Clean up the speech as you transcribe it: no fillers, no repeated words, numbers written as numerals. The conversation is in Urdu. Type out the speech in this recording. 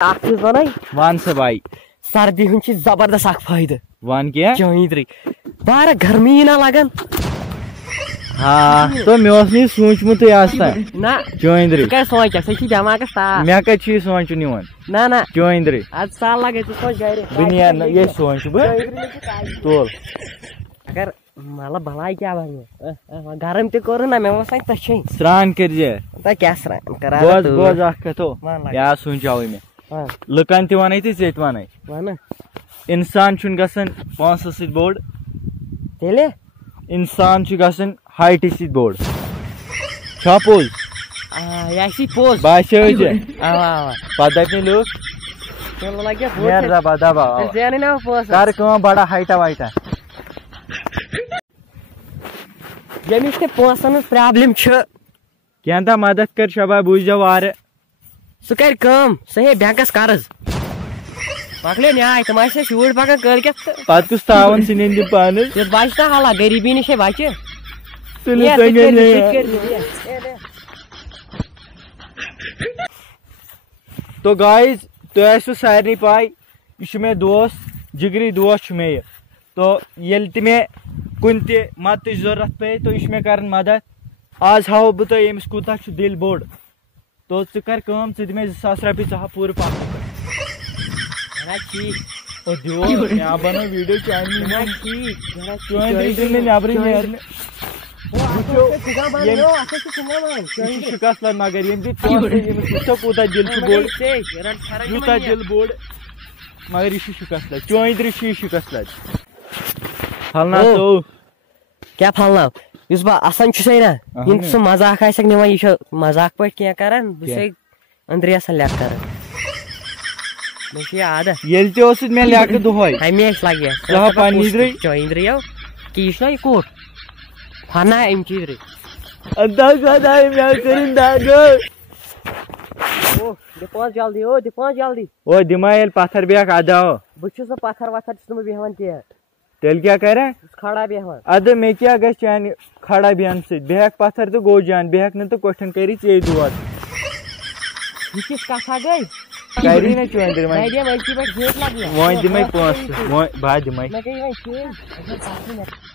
ون سا بھائی سردی ہند زبردست اخ فائدہ ون کیا چٲنٛدرٕے بارہ گرمی نہ لگان ہاں تو مے سوچمت نہ چٲنٛدرِ ژٕ کتہِ سونٛچکھ ژےٚ چھی دٮ۪ماغس تاپھ مے کتہِ چھ سونچن یوان نہ چٲنٛدرِ اد سہل لگے ژٕ سونٛچ گرِ بہٕ نیرٕ نہٕ ییٚتہِ سونچہٕ بہٕ تُل اگر مطلب بلاے کیا بنہِ گرم تہِ کوٚرُن نہ مےٚ باسان تٔچھِنۍ سران کٔرزِ تۄہہِ کیٛاہ سران بوز بوز اکھ کتھو یا سونچاوے مےٚ لُکن تہِ ونے تہٕ ژےٚ تہِ ونے ون انسان چھُنہٕ گژھان پونٛسہٕ سۭتۍ بوٚڑ تیٚلہِ انسان چھُ گژھان ہایٹہِ سۭتۍ بوٚڑ چھا پوٚز یہِ آسی پوٚز باسیو ژےٚ اوا اوا پتہٕ دپہِ مےٚ لُکھ تیٚلہِ لگہِ نیر دبا دبا زینٕے نا پونٛسہٕ کر کٲم بڑا ہایٹا وایٹا ییٚمِس نہٕ پونٛسن ہٕنٛز پرابلم چھِ کینٛہہ مدد کر شباب بوٗززیو وارٕ سُہ کرِ کٲم سُہ ہے بینکس قرض مۄکلے نیاے تِم آسہِ اَسہِ یوٗرۍ پکان کٲلکٮ۪تھ تہٕ پتہٕ کُس تاوان ژٕ نِن تِم پانس یتھ بچہِ نا حالا غریبی نِش ہے بچہِ تو گایز تۄہہِ آسوٕ سارنٕے پاے یہِ چھُ مےٚ دوس جگری دوس چھُ مےٚ یہِ تو ییٚلہِ تہِ مےٚ کُنہِ تہِ مدتٕچ ضروٗرت پیٚیہِ تو یہِ چھُ مےٚ کران مدد آز ہاوو بہٕ تۄہہِ أمِس کوٗتاہ چھُ دِل بوٚڑ تو ژٕ کر کٲم ژٕ دِ مےٚ 2000 رۄپیہِ ژٕ ہاو پوٗرٕ پکنہٕ مےٚ بنٲو ویٖڈیو چانہِ نٮ۪برٕے نیرنہٕ شکست لد مگر ییٚمِس وٕچھو کوٗتاہ دِل چھُ بوٚڑ یوٗتاہ دِل بوٚڑ مگر یہِ چھُ شکست لد چٲنٛدرِ چھُ یہِ شکست لد پھلنا ژوٚو کیٛاہ پھلناو یُس بہٕ اَسان چھُسے نا یِم سُہ مزاق آسٮ۪کھ نِوان یہِ چھُ مزاق پٲٹھۍ کینٛہہ کران بہٕ چھُسے أنٛدری آسان لیٚکھ کران مےٚ چھُ یہِ عادت ییٚلہِ تہِ اوسُتھ مےٚ لیٚکھٕ دۄہے ہمیشہِ لگہِ ژٕ ہاو پننہِ اِدرے چٲنٛدرِیو کہِ یہِ چھُنا یہِ کوٚٹ فنا اَمہِ چیٖزرٕے دِ پونٛسہٕ جلدی دِ پونٛسہٕ جلدی او دِما ییٚلہِ پتھر بیکھ ادا بہٕ چھُس نہٕ پتھر وتھر چھُس نہٕ بہٕ بیٚہوان کینٛہہ تیٚلہِ کیٛاہ کرے کھڑا بیٚہوان ادٕ مےٚ کیٛاہ گژھِ چانہِ کھڑا بیہنہٕ سۭتۍ بہٕ ہٮ۪کہٕ پتھر تہٕ گوٚو جان بہٕ ہٮ۪کہٕ نہٕ تہٕ کوٹھٮ۪ن کٔری ژے دود یہِ کِژھ کتھا گٔے کری نا چٲنٛدرِ وۄنۍ وۄنۍ دِمے پونٛسہٕ بہٕ دِمے مےٚ گٔے وۄنۍ